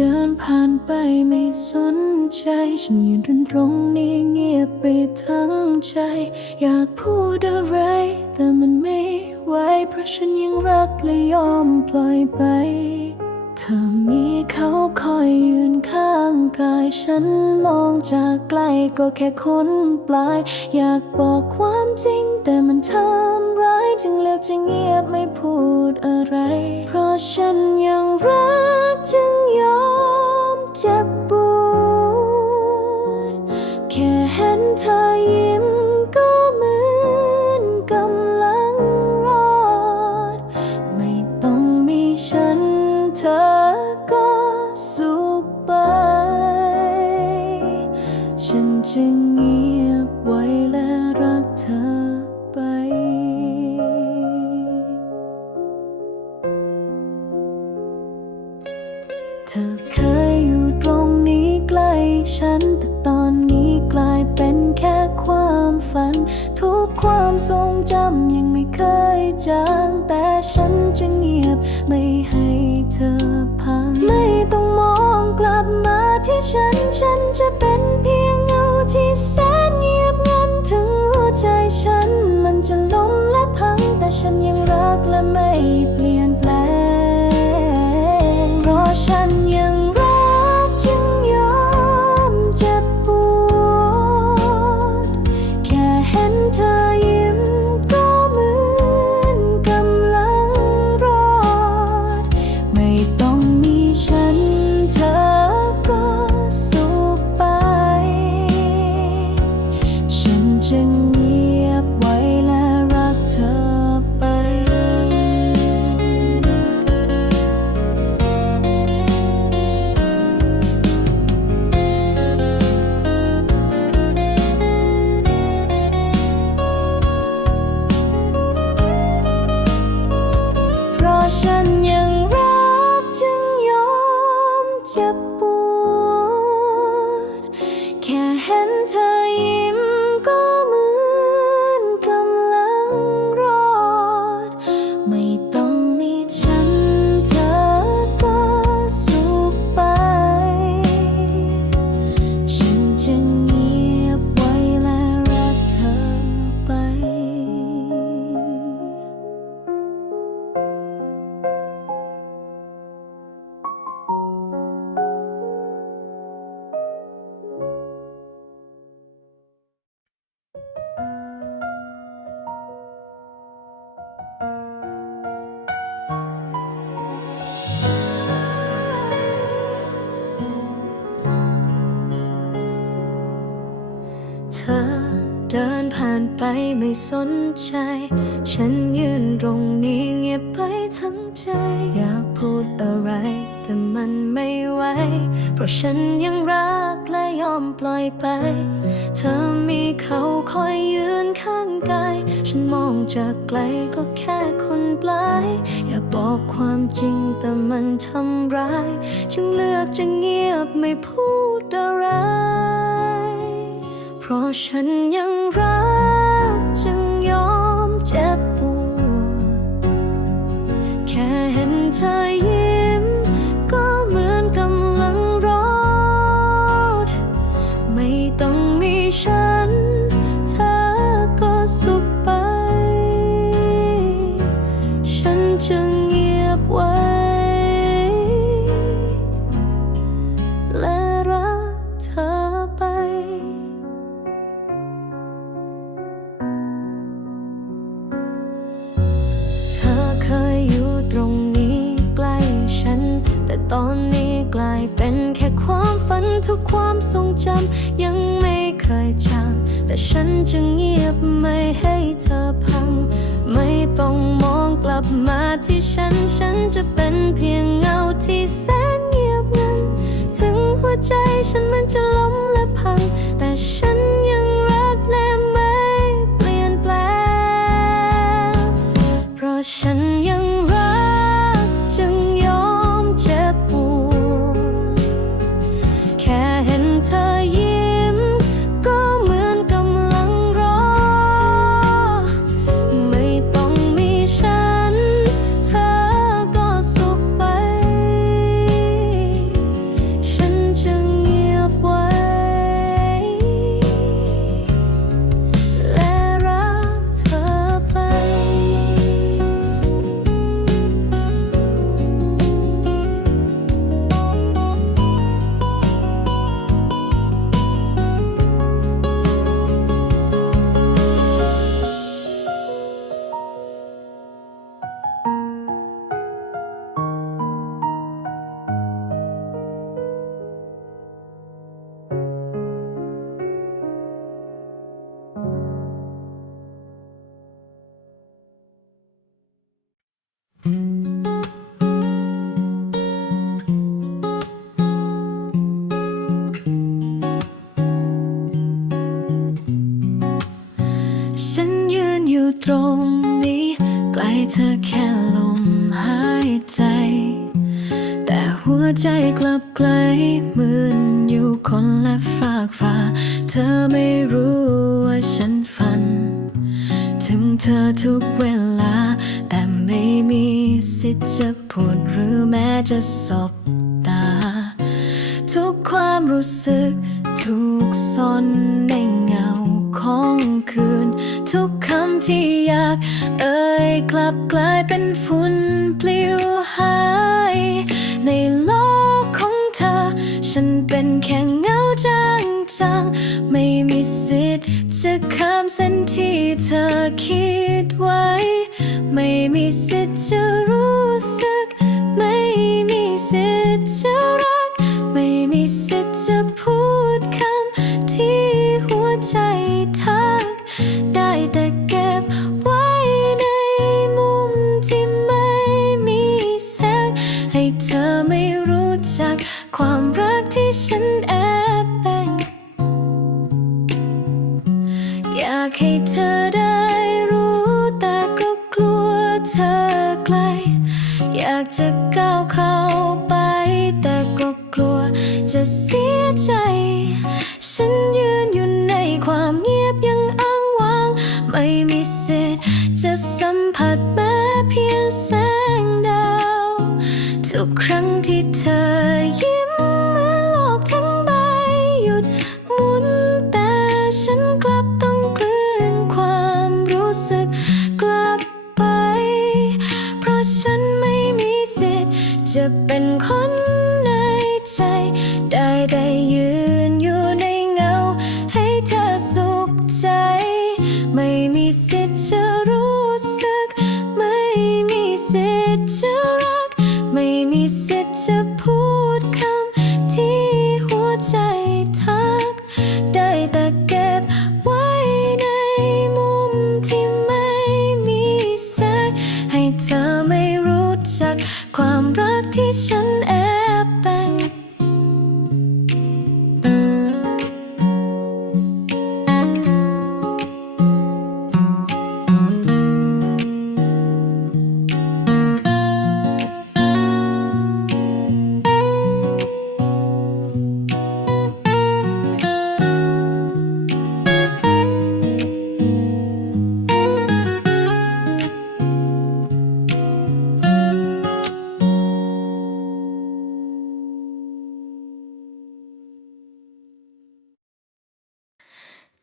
เดินผ่านไปไม่สนใจ ฉันยืนตรงตรงนี้เงียบไปทั้งใจ อยากพูดอะไร แต่มันไม่ไหวเพราะฉันยังรักและยอมปล่อยไป เธอมีเขาคอยยืนข้างกาย ฉันมองจากไกลก็แค่คนปลาย อยากบอกความจริง แต่มันทำร้ายจึงเลือกจะเงียบไม่พูด อะไร เพราะฉันยังรักจึงยอมเจ็บ สนใจ ฉันยืนตรงนี้เงียบไปทั้งใจ อยากพูดอะไร แต่มันไม่ไหว เพราะฉันยังรักและยอมปล่อยไป เธอมีเขาคอยยืนข้างกาย ฉันมองจากไกลก็แค่คนปลาย อยากบอกความจริงแต่มันทำร้าย จึงเลือกจะเงียบไม่พูดอะไร เพราะฉันยังรัก เจำยังไม่เคยจางแต่ฉันจะเงียบไม่ให้เธอพัง ไม่ต้องมองกลับมาที่ฉัน ฉันจะเป็นเพียงเงาที่แสนเงียบงัน ถึงหัวใจฉันมันจะล้มและพัง แต่ฉัน สบตา ทุกความรู้สึก ถูกซ่อนในเงาของคืน ทุกคำที่อยาก เอ่ยกลับกลายเป็นฝุ่นปลิวหาย ในโลกของเธอ ฉันเป็นแค่เงาจางจางๆไม่มีสิทธิ์ จะข้ามเส้นที่เธอคิดไว้ ไม่มีสิทธิ์จะรู้สึก ว จักความรักที่ฉัน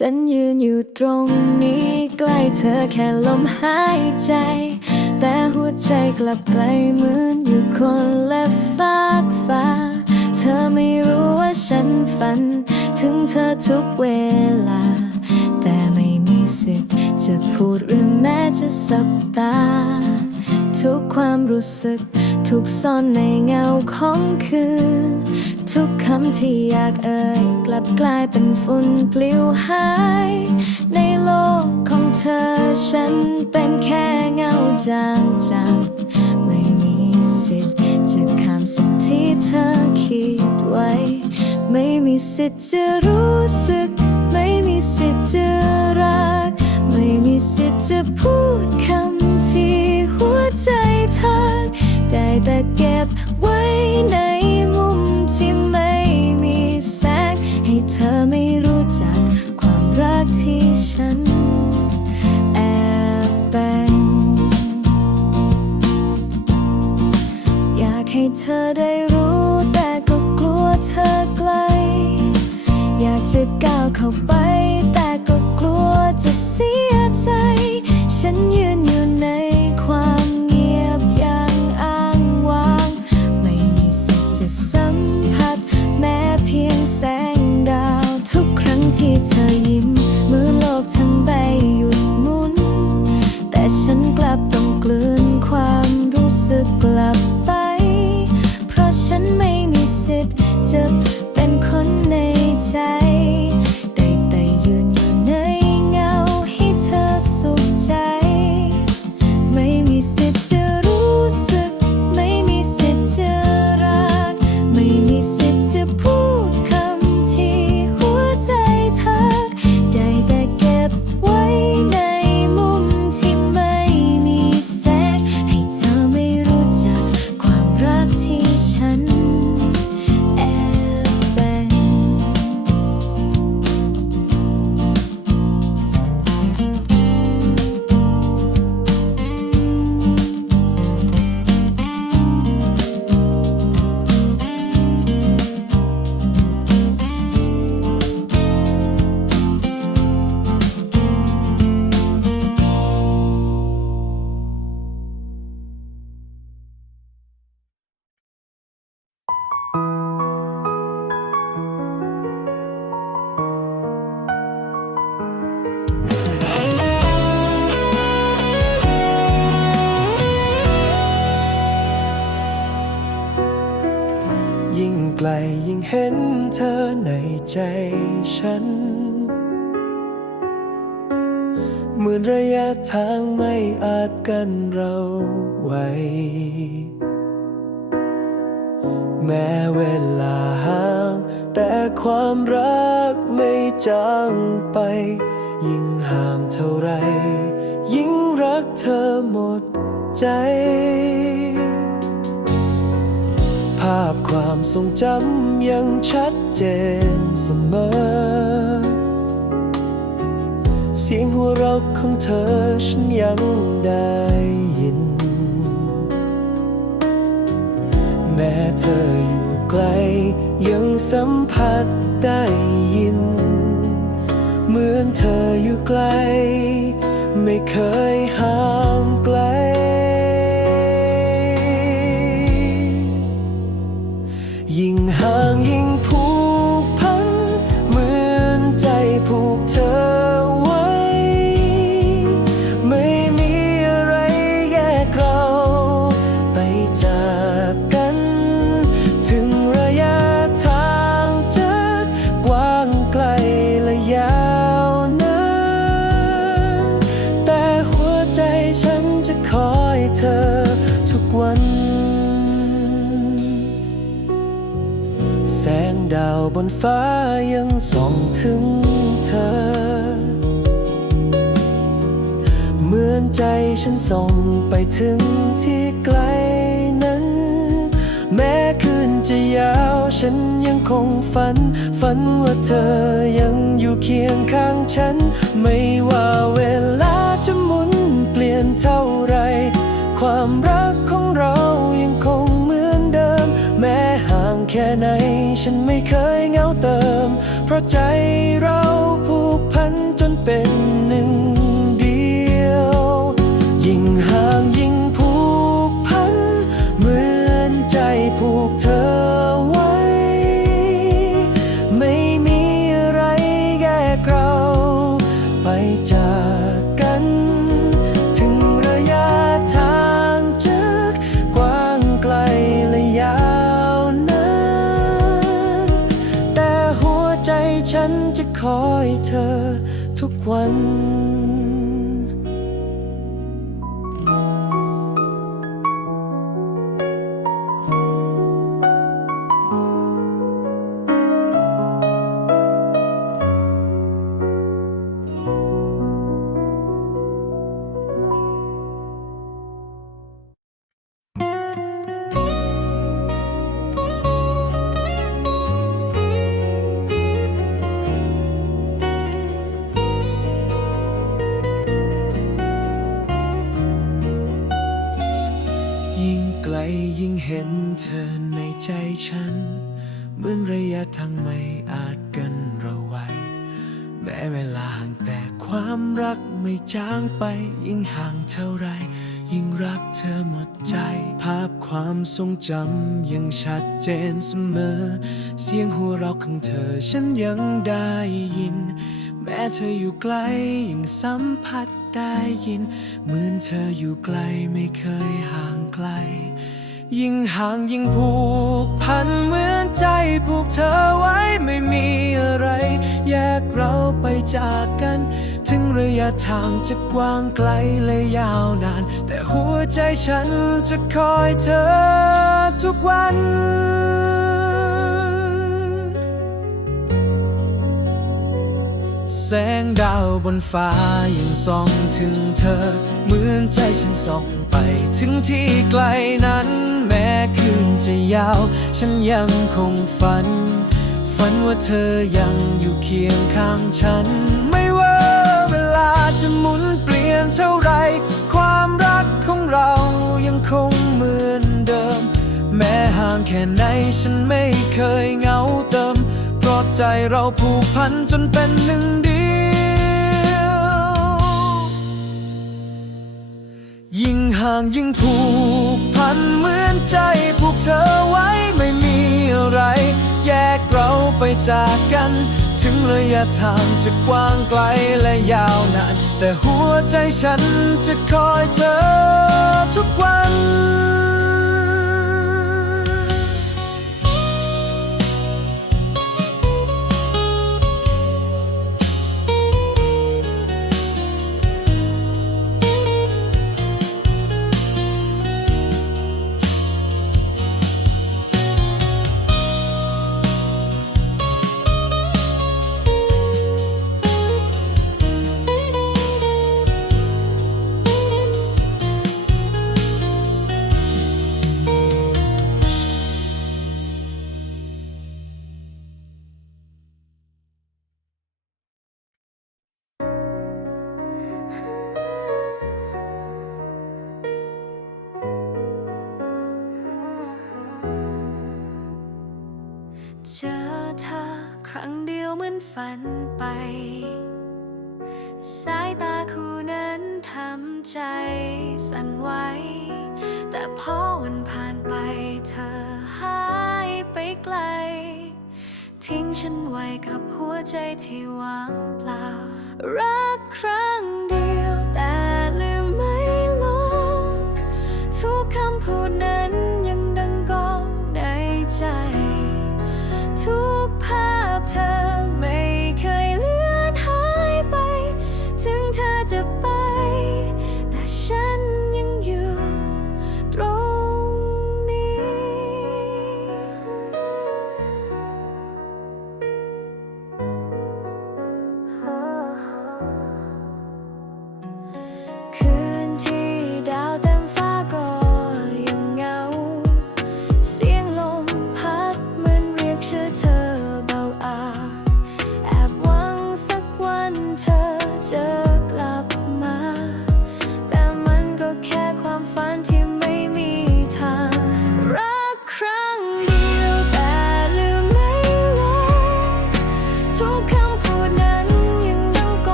ฉันยืนอยู่ตรงนี้ใกล้เธอแค่ลมหายใจ แต่หัวใจกลับไปเหมือนอยู่คนละฟากฟ้า เธอไม่รู้ว่าฉันฝัน ถึงเธอทุกเวลา แต่ไม่มีสิทธิ์จะพูดหรือแม้จะสบตา ทุกความรู้สึกถูกซ่อนในเงาของคืน ทุกคำที่อยากเอ่ยกลับกลายเป็นฝุ่นปลิวหาย ในโลกของเธอฉันเป็นแค่เงาจางจางๆไม่มีสิทธิ์จะข้ามสิ่งที่เธอคิดไว้ ไม่มีสิทธิ์จะรู้สึก ไม่มีสิทธิ์จะรัก ไม่มีสิทธิ์จะพูด ใจทักได้แต่เก็บไว้ในมุมที่ไม่มีแสง ให้เธอไม่รู้จักความรักที่ฉันแอบแบ่งอยากให้เธอได้รู้แต่ก็กลัวเธอไกล อยากจะก้าวเข้าไป ไว้ แม้เวลาห่าง แต่ความรักไม่จางไป ยิ่งห่างเท่าไร ยิ่งรักเธอหมดใจ ภาพความทรงจำยังชัดเจนเสมอ เสียงหัวเราะของเธอฉันยังได้ แม้เธออยู่ไกล ยังสัมผัสได้ยิน เหมือนเธออยู่ไกล ไม่เคยห่างไกล ยิ่งห่าง เพราะใจเราผูกพันจนเป็น ทางไม่อาจกันเราไว้ แม้เวลาห่างแต่ความรักไม่จางไป ยิ่งห่างเท่าไร ยิ่งรักเธอหมดใจ ภาพความทรงจำยังชัดเจนเสมอ เสียงหัวเราะของเธอฉันยังได้ยิน แม้เธออยู่ไกลยังสัมผัสได้ยิน เหมือนเธออยู่ไกลไม่เคยห่างไกล ยิ่งห่างยิ่งผูกพันเหมือนใจผูกเธอไว้ไม่มีอะไร แยกเราไปจากกัน ถึงระยะทางจะกว้างไกลและยาวนาน แต่หัวใจฉันจะคอยเธอทุกวันแสงดาวบนฟ้ายังส่องถึงเธอ เหมือนใจฉันส่องไปถึงที่ไกลนั้น คืนจะยาว ฉันยังคงฝัน ฝันว่าเธอยังอยู่เคียงข้างฉัน ไม่ว่าเวลาจะหมุนเปลี่ยนเท่าไร ความรักของเรายังคงเหมือนเดิม แม้ห่างแค่ไหนฉันไม่เคยเหงาเติมเพราะใจเราผูกพันจนเป็นหนึ่งเดียว ห่างยิ่งผูกพันเหมือนใจผูกเธอไว้ไม่มีอะไร แยกเราไปจากกัน ถึงระยะทางจะกว้างไกลและยาวนาน แต่หัวใจฉันจะคอยเธอทุกวัน รั้งเดียวเหมือนฝันไป สายตาคู่นั้นทำใจสั่นไหว แต่พอวันผ่านไปเธอหายไปไกล ทิ้งฉันไว้กับหัวใจที่ว่างเปล่า รักครั้งเดียวแต่ลืมไม่ลง ทุกคำพูดนั้น return.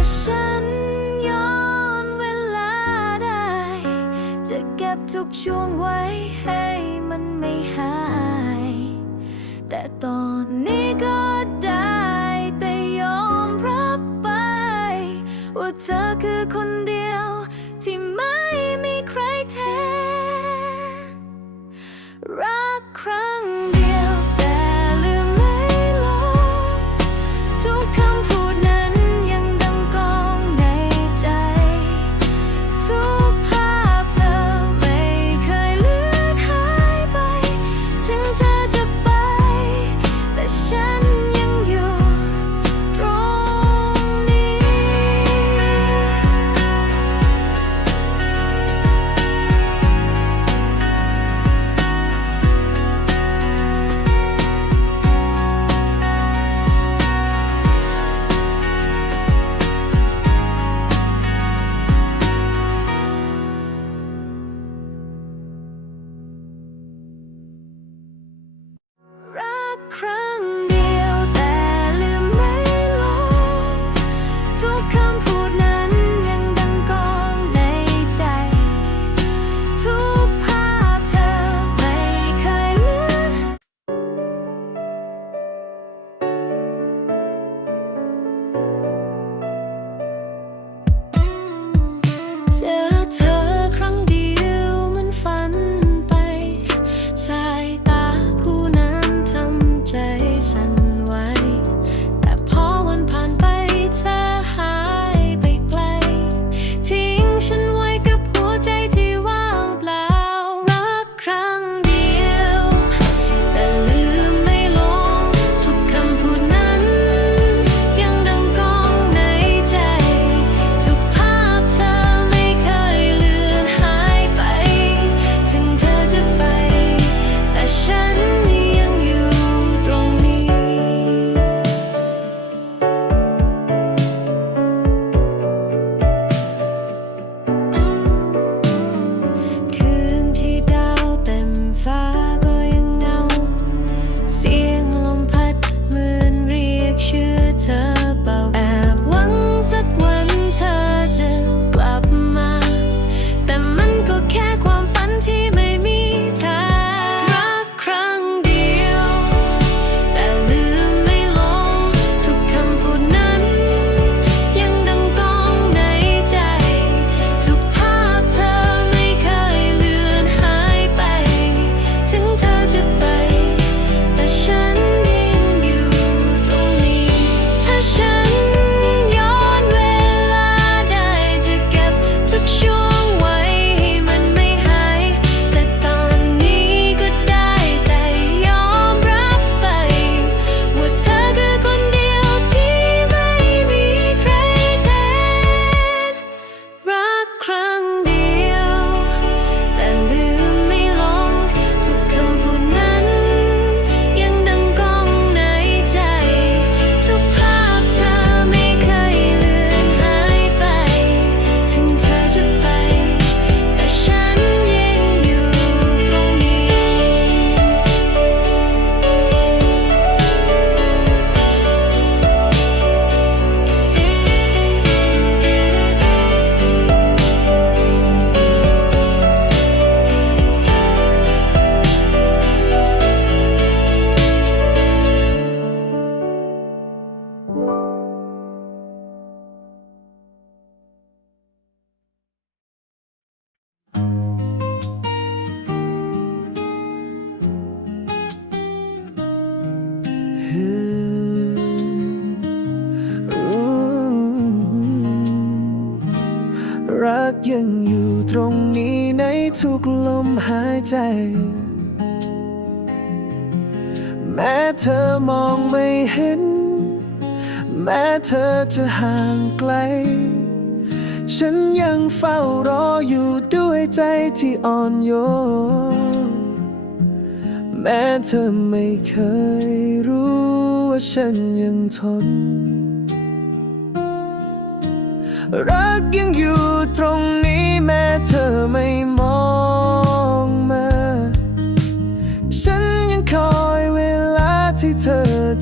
ถ้าฉันย้อนเวลาได้ จะเก็บทุกช่วงไว้ให้มันไม่หาย แต่ตอนนี้ก็ได้แต่ยอมรับไป ว่าเธอคือคน ใจ แม้เธอมองไม่เห็น แม้เธอจะห่างไกล ฉันยังเฝ้ารออยู่ด้วยใจที่อ่อนโยน แม้เธอไม่เคยรู้ว่าฉันยังทน รักยังอยู่ตรงนี้แม้เธอไม่มอง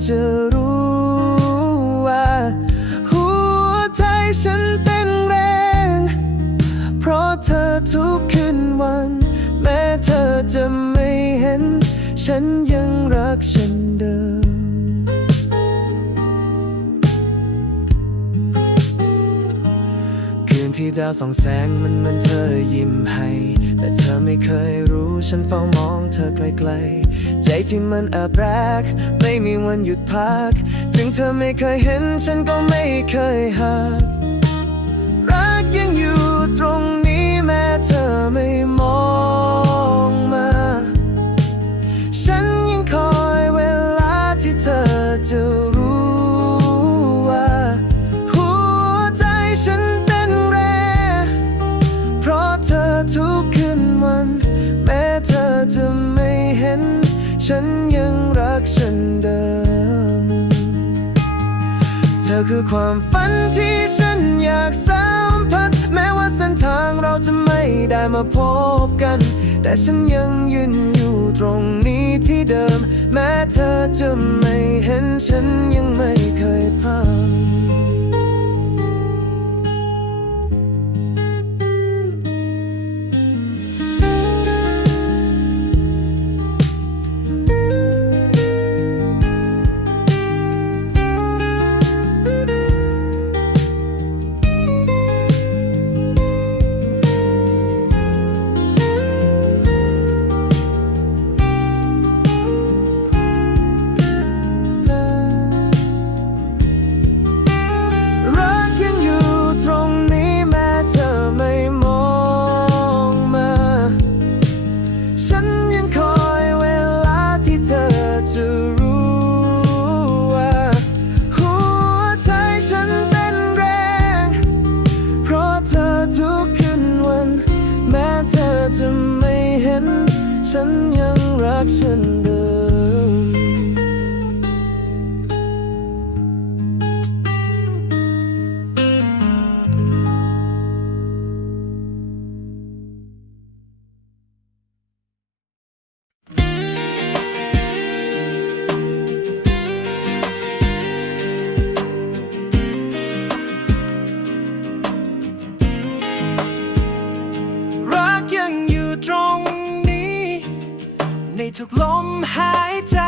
จะรู้ว่า หัวใจฉันเต้นแรง เพราะเธอทุกคืนวัน แม้เธอจะไม่เห็น ฉันยังรักฉันเดิมคืนที่ดาวส่องแสงมันมือนเธอยิ้มให้ แต่เธอไม่เคยรู้ฉันเฝ้ามองเธอไกลๆ ใจที่มันอับแรก ไม่มีวันหยุดพัก ถึงเธอไม่เคยเห็นฉันก็ไม่เคยหัก รักยังอยู่ตรงนี้แม้เธอไม่มอง มาพบกัน แต่ฉันยังยืนอยู่ตรงนี้ที่เดิม แม้เธอจะไม่เห็นฉันยังไม่เคยพัง ทุกลมหายใจ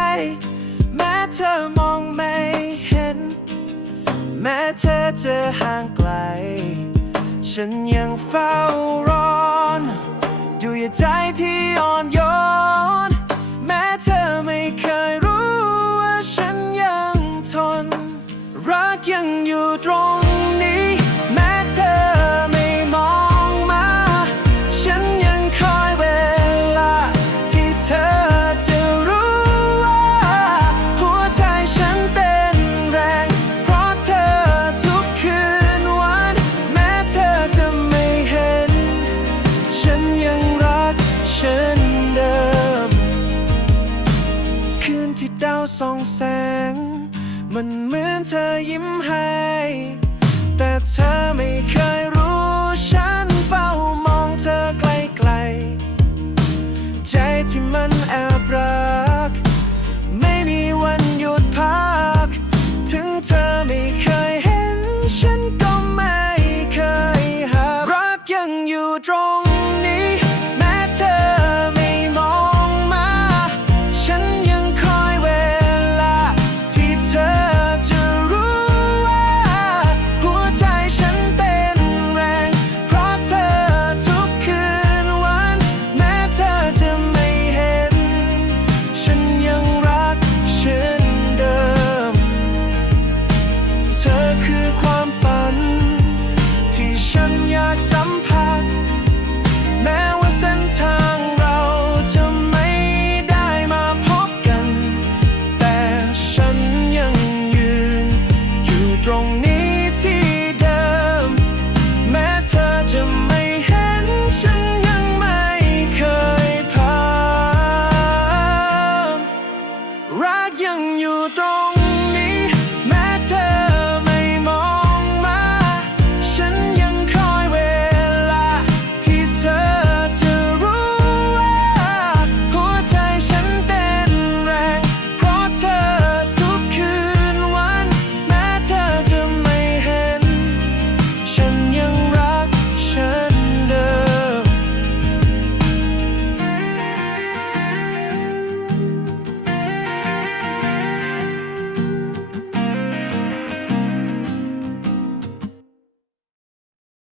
แม้เธอมองไม่เห็น แม้เธอจะห่างไกล ฉันยังเฝ้ารอน ดูยใจที่อ่อนโยน ที่ดาวส่องแสง มันเหมือนเธอยิ้มให้ แต่เธอไม่เคยรู้